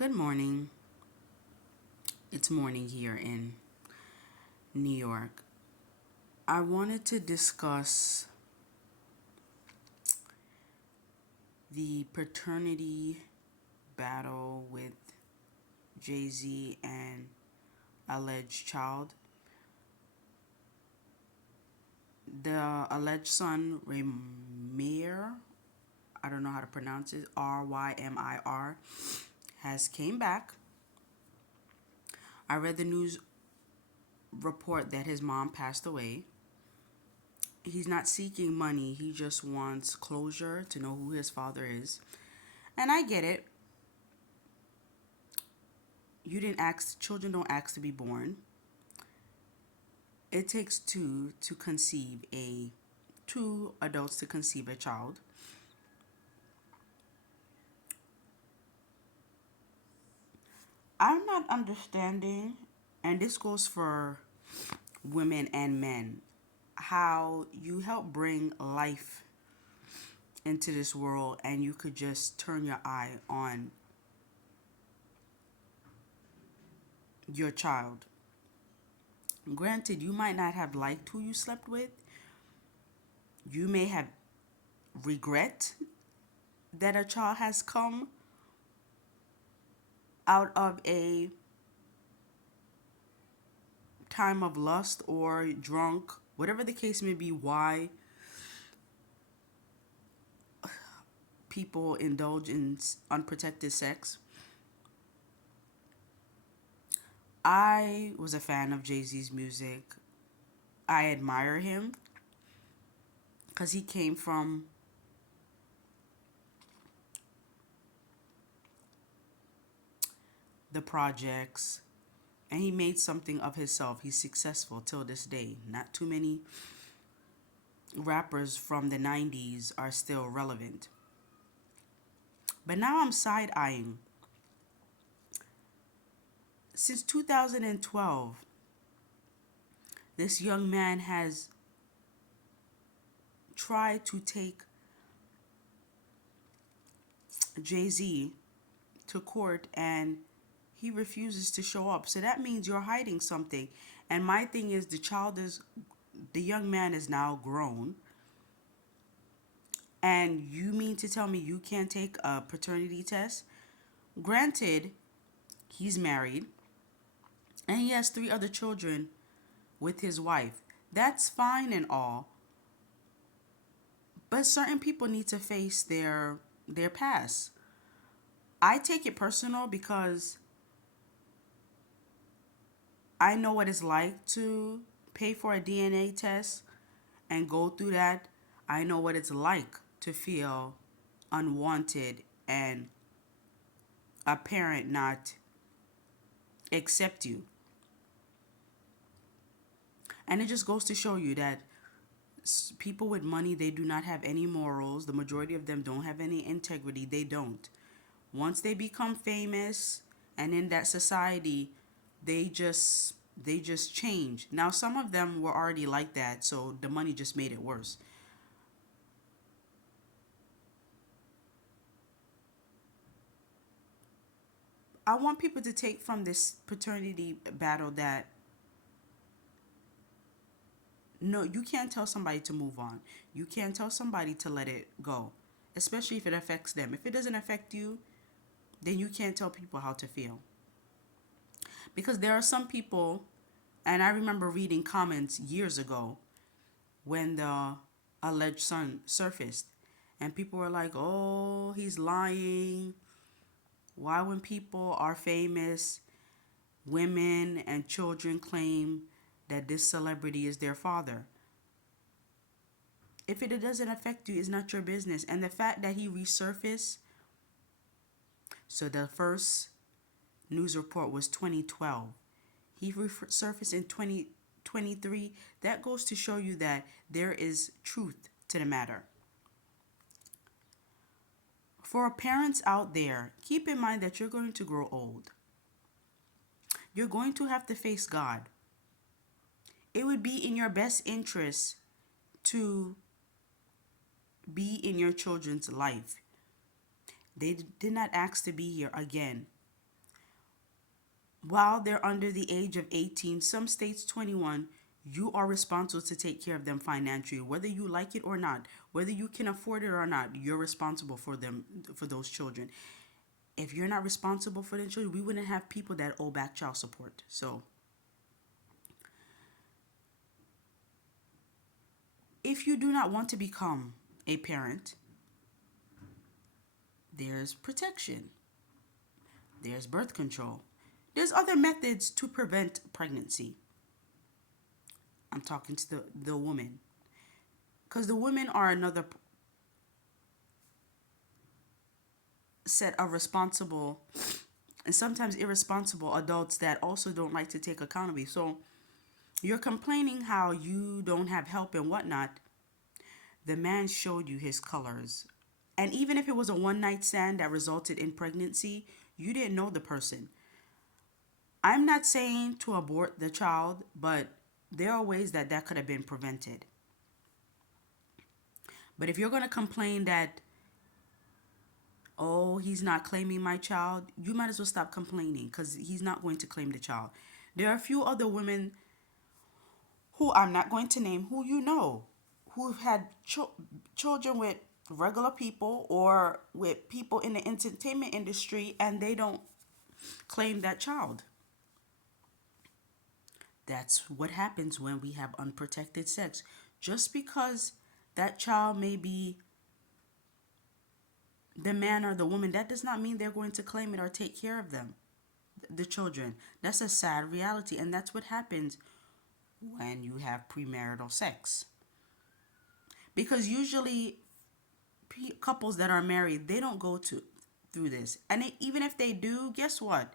Good morning. It's morning here in New York. I wanted to discuss the paternity battle with Jay-Z and alleged child. The alleged son, Rymir, I don't know how to pronounce it, Rymir, has came back. I read the news report that his mom passed away. He's not seeking money. He just wants closure to know who his father is. And I get it. You didn't ask, children don't ask to be born. It takes two adults to conceive a child. I'm not understanding, and this goes for women and men, how you help bring life into this world and you could just turn your eye on your child. Granted, you might not have liked who you slept with. You may have regret that a child has come out of a time of lust or drunk, whatever the case may be, why people indulge in unprotected sex. I was a fan of Jay-Z's music. I admire him because he came from the projects and he made something of himself. He's successful till this day. Not too many rappers from the 90s are still relevant. But now I'm side eyeing. Since 2012, this young man has tried to take Jay-Z to court and he refuses to show up. So that means you're hiding something. And my thing is the young man is now grown. And you mean to tell me you can't take a paternity test? Granted, he's married and he has three other children with his wife. That's fine and all. But certain people need to face their past. I take it personal because I know what it's like to pay for a DNA test and go through that. I know what it's like to feel unwanted and a parent not accept you. And it just goes to show you that people with money, they do not have any morals. The majority of them don't have any integrity. They don't. Once they become famous and in that society, they just change. Now some of them were already like that, so the money just made it worse. I want people to take from this paternity battle that no, you can't tell somebody to move on. You can't tell somebody to let it go, especially if it affects them. If it doesn't affect you, then you can't tell people how to feel. Because there are some people, and I remember reading comments years ago when the alleged son surfaced, and people were like, oh, he's lying. Why, when people are famous, women and children claim that this celebrity is their father? If it doesn't affect you, it's not your business. And the fact that he resurfaced, so the first news report was 2012. He resurfaced in 2023. That goes to show you that there is truth to the matter. For parents out there, keep in mind that you're going to grow old. You're going to have to face God. It would be in your best interest to be in your children's life. They did not ask to be here again. while they're under the age of 18, some states 21, you are responsible to take care of them financially, whether you like it or not, whether you can afford it or not. You're responsible for them, for those children. If you're not responsible for the children, we wouldn't have people that owe back child support. So if you do not want to become a parent, there's protection, there's birth control, there's other methods to prevent pregnancy. I'm talking to the woman, because the women are another set of responsible and sometimes irresponsible adults that also don't like to take accountability. So you're complaining how you don't have help and whatnot. The man showed you his colors. And even if it was a one night stand that resulted in pregnancy, you didn't know the person. I'm not saying to abort the child, but there are ways that that could have been prevented. But if you're going to complain that, oh, he's not claiming my child, you might as well stop complaining, because he's not going to claim the child. There are a few other women who I'm not going to name, who you know, who've had children with regular people or with people in the entertainment industry, and they don't claim that child. That's what happens when we have unprotected sex. Just because that child may be the man or the woman, that does not mean they're going to claim it or take care of them, the children. That's a sad reality, and that's what happens when you have premarital sex. Because usually couples that are married, they don't go to through this. And even if they do, guess what?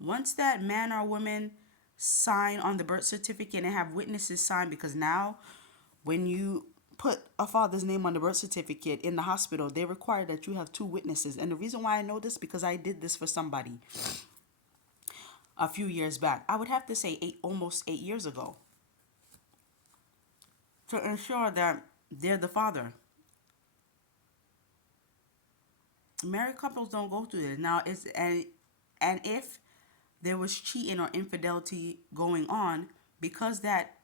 Once that man or woman sign on the birth certificate and have witnesses sign, because now when you put a father's name on the birth certificate in the hospital, they require that you have two witnesses. And the reason why I know this, because I did this for somebody a few years back. I would have to say almost 8 years ago, to ensure that they're the father. Married couples don't go through this. Now it's and if there was cheating or infidelity going on, because that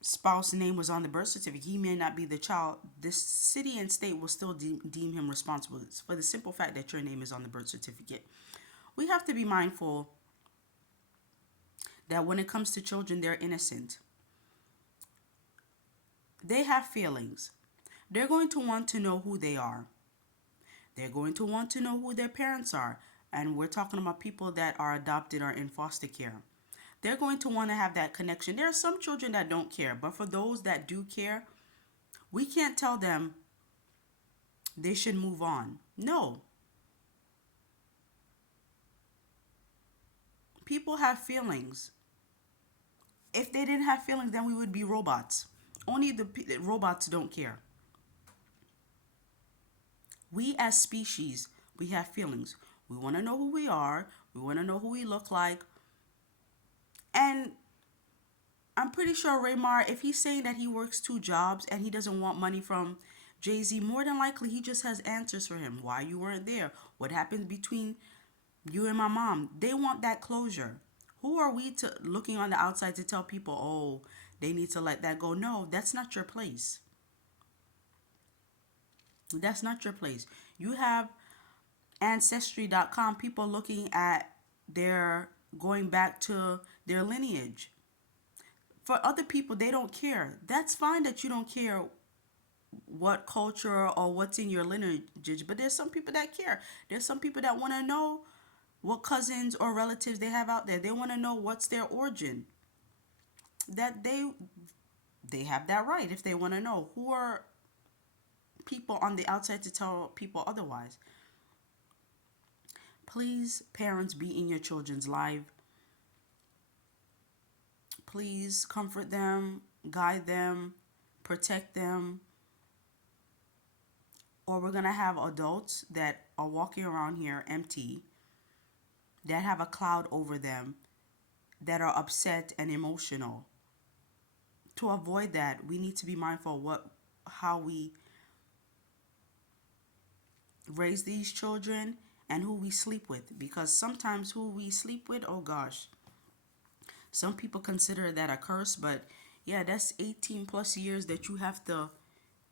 spouse name was on the birth certificate, he may not be the child. This city and state will still deem him responsible for the simple fact that your name is on the birth certificate. We have to be mindful that when it comes to children, they're innocent. They have feelings. They're going to want to know who they are. They're going to want to know who their parents are. And we're talking about people that are adopted or in foster care. They're going to want to have that connection. There are some children that don't care, but for those that do care, we can't tell them they should move on. No. People have feelings. If they didn't have feelings, then we would be robots. Only the robots don't care. We as species, we have feelings. We want to know who we are. We want to know who we look like. And I'm pretty sure Rymir, if he's saying that he works two jobs and he doesn't want money from Jay-Z, more than likely he just has answers for him. Why you weren't there? What happened between you and my mom? They want that closure. Who are we to looking on the outside to tell people, oh, they need to let that go? No, that's not your place. That's not your place. You have ancestry.com, people looking at their going back to their lineage. For other people, they don't care. That's fine that you don't care what culture or what's in your lineage, but there's some people that care. There's some people that want to know what cousins or relatives they have out there. They want to know what's their origin. That they have that right if they want to know. Who are people on the outside to tell people otherwise? Please, parents, be in your children's life. Please comfort them, guide them, protect them. Or we're going to have adults that are walking around here empty, that have a cloud over them, that are upset and emotional. To avoid that, we need to be mindful of how we raise these children and who we sleep with. Because sometimes who we sleep with, oh gosh, some people consider that a curse, but yeah, that's 18 plus years that you have to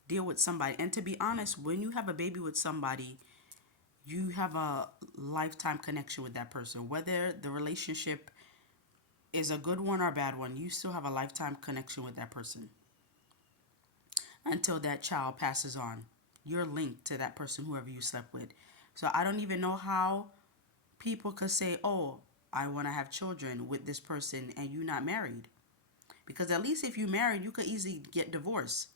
deal with somebody. And to be honest, when you have a baby with somebody, you have a lifetime connection with that person. Whether the relationship is a good one or a bad one, you still have a lifetime connection with that person until that child passes on. You're linked to that person, whoever you slept with. So I don't even know how people could say, oh, I want to have children with this person and you not married. Because at least if you married, you could easily get divorced.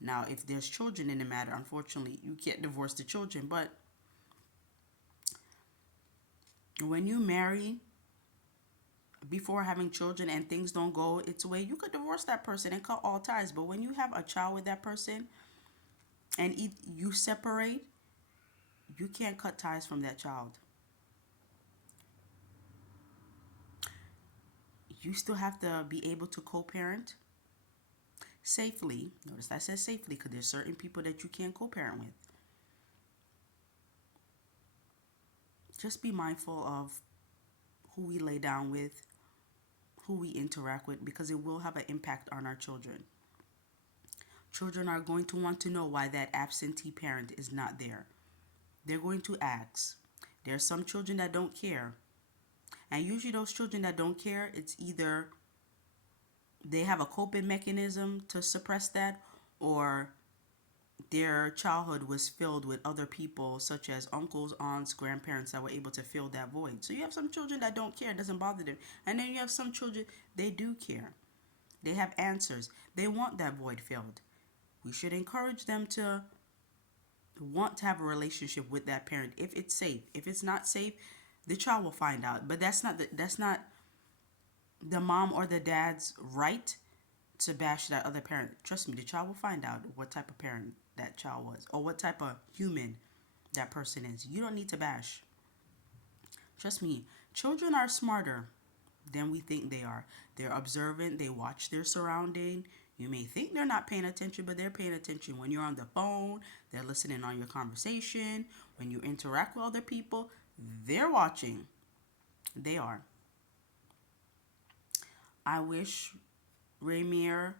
Now, if there's children in the matter, unfortunately, you can't divorce the children. But when you marry before having children and things don't go its way, you could divorce that person and cut all ties. But when you have a child with that person and you separate, you can't cut ties from that child. You still have to be able to co-parent safely. Notice I said safely because there's certain people that you can't co-parent with. Just be mindful of who we lay down with, who we interact with, because it will have an impact on our children. Children are going to want to know why that absentee parent is not there. They're going to ask. There are some children that don't care. And usually those children that don't care, it's either they have a coping mechanism to suppress that, or their childhood was filled with other people such as uncles, aunts, grandparents that were able to fill that void. So you have some children that don't care, it doesn't bother them. And then you have some children, they do care. They have answers. They want that void filled. We should encourage them to want to have a relationship with that parent if it's safe. If it's not safe, the child will find out. But that's not the mom or the dad's right to bash that other parent. Trust me, the child will find out what type of parent that child was or what type of human that person is. You don't need to bash. Trust me, children are smarter than we think they are. They're observant, they watch their surrounding. You may think they're not paying attention, but they're paying attention. When you're on the phone, they're listening on your conversation. When you interact with other people, they're watching. They are. I wish Rymir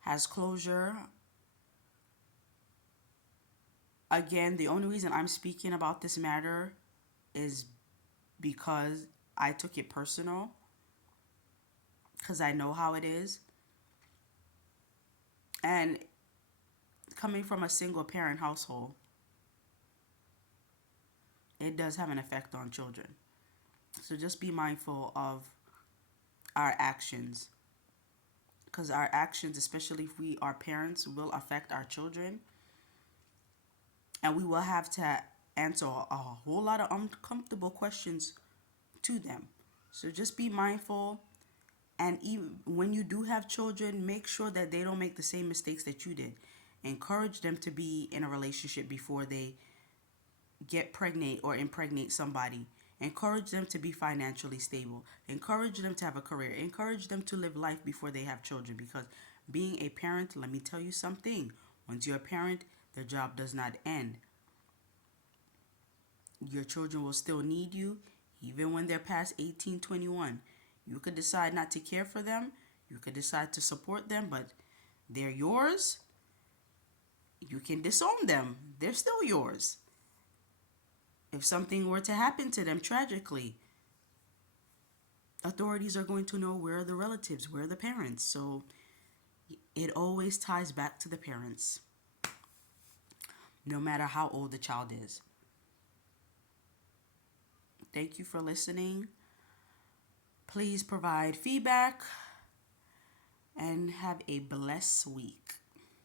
has closure. Again, the only reason I'm speaking about this matter is because I took it personal, because I know how it is. And coming from a single parent household, it does have an effect on children. So just be mindful of our actions, because our actions, especially if we are parents, will affect our children, and we will have to answer a whole lot of uncomfortable questions to them. So just be mindful. And even when you do have children, make sure that they don't make the same mistakes that you did. Encourage them to be in a relationship before they get pregnant or impregnate somebody. Encourage them to be financially stable. Encourage them to have a career. Encourage them to live life before they have children. Because being a parent, let me tell you something. Once you're a parent, the job does not end. Your children will still need you even when they're past 18, 21. You could decide not to care for them. You could decide to support them, but they're yours. You can disown them. They're still yours. If something were to happen to them tragically, authorities are going to know where are the relatives, where are the parents. So it always ties back to the parents, no matter how old the child is. Thank you for listening. Please provide feedback and have a blessed week.